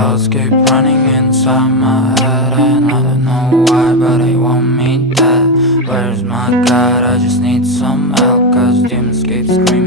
thoughts keep running inside my head, and I don't know why, but I want me dead. Where's my God? I just need some help, cause demons keep screaming.